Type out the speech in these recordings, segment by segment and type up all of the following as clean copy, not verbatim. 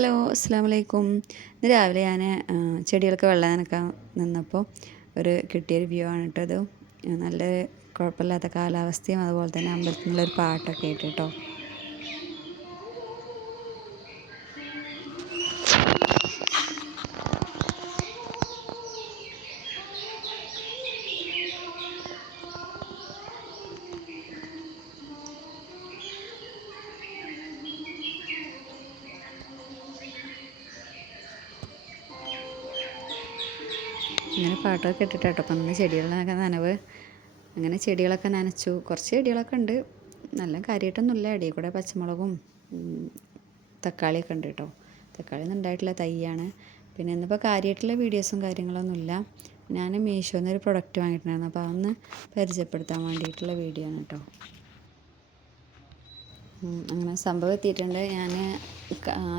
Hello അസ്സാം വലൈക്കും. ഇന്ന് രാവിലെ ഞാൻ ചെടികൾക്ക് വെള്ളം നനക്കാൻ നിന്നപ്പോൾ കിട്ടിയൊരു വ്യൂ ആണ് കേട്ടോ. ഇത് നല്ല കുഴപ്പമില്ലാത്ത കാലാവസ്ഥയും അതുപോലെ തന്നെ അമ്പലത്തിൽ നിന്നുള്ളൊരു പാട്ടൊക്കെ ആയിട്ട് കേട്ടോ. അങ്ങനെ പാട്ടൊക്കെ ഇട്ടിട്ടോ. അപ്പം ഇന്ന് ചെടികളൊക്കെ നനവ്. അങ്ങനെ ചെടികളൊക്കെ നനച്ചു. കുറച്ച് ചെടികളൊക്കെ ഉണ്ട്, നല്ല കാര്യമായിട്ടൊന്നുമില്ല. ഇടയിൽ കൂടെ പച്ചമുളകും തക്കാളിയൊക്കെ ഉണ്ട് കേട്ടോ. തക്കാളി ഒന്നും ഉണ്ടായിട്ടുള്ള തൈയാണ്. പിന്നെ ഇന്നിപ്പോൾ കാര്യമായിട്ടുള്ള വീഡിയോസും കാര്യങ്ങളൊന്നുമില്ല. ഞാൻ മീഷോയിൽ നിന്നൊരു പ്രൊഡക്റ്റ് വാങ്ങിയിട്ടുണ്ടായിരുന്നു, അപ്പോൾ അതൊന്ന് പരിചയപ്പെടുത്താൻ വേണ്ടിയിട്ടുള്ള വീഡിയോ ആണ് കേട്ടോ. അങ്ങനെ സംഭവം എത്തിയിട്ടുണ്ട്. ഞാൻ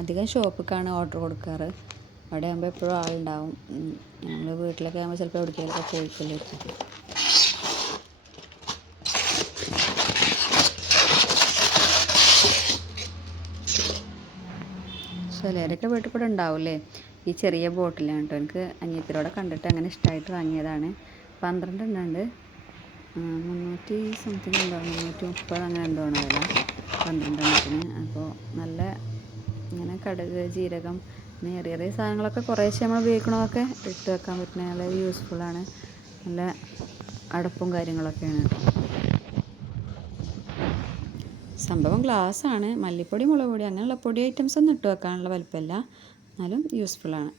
അധികം ഷോപ്പിലേക്കാണ് ഓർഡർ കൊടുക്കാറ്. അവിടെ ആകുമ്പോൾ എപ്പോഴും ആളുണ്ടാവും. നമ്മൾ വീട്ടിലൊക്കെ ആകുമ്പോൾ ചിലപ്പോൾ എവിടേക്കെങ്കിലൊക്കെ പോയിക്കൊള്ളിരിക്കും. ചിലരൊക്കെ വീട്ടിൽ കൂടെ ഉണ്ടാവില്ലേ. ഈ ചെറിയ ബോട്ടിലാണ് കേട്ടോ. എനിക്ക് അനിയത്തിലൂടെ കണ്ടിട്ട് അങ്ങനെ ഇഷ്ടമായിട്ട് വാങ്ങിയതാണ്. 12 എണ്ണം ഉണ്ട്. 300 സംതിങ് ഉണ്ടോ, 330 അങ്ങനെ എന്തോ ആണ് വില 12 എണ്ണത്തിന്. അപ്പോൾ നല്ല ഇങ്ങനെ കടുക്, ജീരകം, പിന്നെ ചെറിയ സാധനങ്ങളൊക്കെ കുറേശ്ശെ നമ്മൾ ഉപയോഗിക്കണമൊക്കെ ഇട്ട് വെക്കാൻ പറ്റുന്ന നല്ല യൂസ്ഫുള്ളാണ്. നല്ല അടപ്പും കാര്യങ്ങളൊക്കെയാണ്. സംഭവം ഗ്ലാസ്സാണ്. മല്ലിപ്പൊടി, മുളക് പൊടി അങ്ങനെയുള്ള പൊടി ഐറ്റംസ് ഒന്നും ഇട്ട് വെക്കാനുള്ള വലിപ്പമല്ല, എന്നാലും യൂസ്ഫുള്ളാണ്.